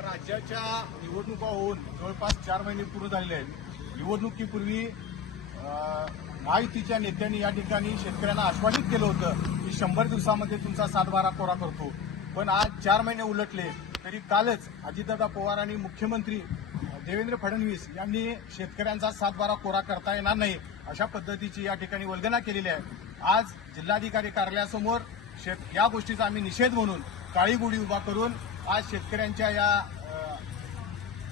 राज्याच्या निवडणुका होऊन जवळपास चार महिने पूर्ण झालेले आहेत. निवडणुकीपूर्वी महायुतीच्या नेत्यांनी या ठिकाणी शेतकऱ्यांना आश्वासित केलं होतं की शंभर दिवसामध्ये तुमचा सातबारा कोरा करतो. पण आज चार महिने उलटले तरी कालच अजितदादा पवार आणि मुख्यमंत्री देवेंद्र फडणवीस यांनी शेतकऱ्यांचा सातबारा कोरा करता येणार नाही अशा पद्धतीची या ठिकाणी वल्गना केलेली आहे. आज जिल्हाधिकारी कार्यालयासमोर शेत या गोष्टीचा आम्ही निषेध म्हणून काळी गुढी उभा करून आज शेतकऱ्यांच्या या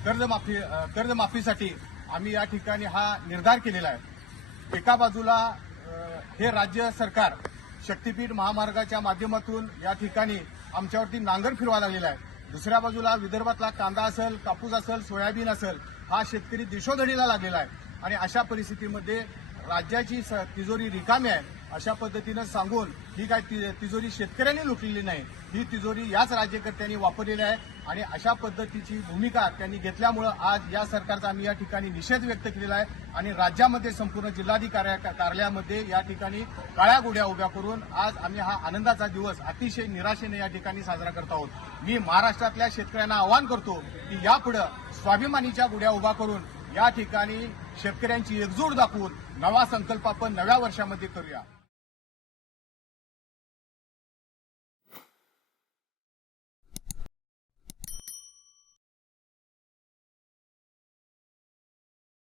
कर्जमाफी कर्जमाफीसाठी आम्ही या ठिकाणी हा निर्धार केलेला आहे. एका बाजूला हे राज्य सरकार शक्तीपीठ महामार्गाच्या माध्यमातून या ठिकाणी आमच्यावरती नांगर फिरवा लागलेला आहे. दुसऱ्या बाजूला विदर्भातला कांदा असेल कापूस असेल सोयाबीन असेल हा शेतकरी दिशोधडीला लागलेला आहे. आणि अशा परिस्थितीमध्ये राज्याची स- तिजोरी रिकामी आहे अशा पद्धतीनं सांगून ही काय ति- तिजोरी शेतकऱ्यांनी लुटलेली नाही. ही तिजोरी याच राज्यकर्त्यांनी वापरलेली आहे आणि अशा पद्धतीची भूमिका त्यांनी घेतल्यामुळं आज या सरकारचा आम्ही या ठिकाणी निषेध व्यक्त केलेला आहे आणि राज्यामध्ये संपूर्ण जिल्हाधिकारी कार्यालयामध्ये या ठिकाणी काळ्या गुड्या उभ्या करून आज आम्ही हा आनंदाचा दिवस अतिशय निराशेने या ठिकाणी साजरा करत आहोत. मी महाराष्ट्रातल्या शेतकऱ्यांना आवाहन करतो की यापुढं स्वाभिमानीच्या गुड्या उभा करून या ठिकाणी शेतकऱ्यांची एकजूट दाखवून नवा संकल्प आपण नव्या वर्षामध्ये करूया.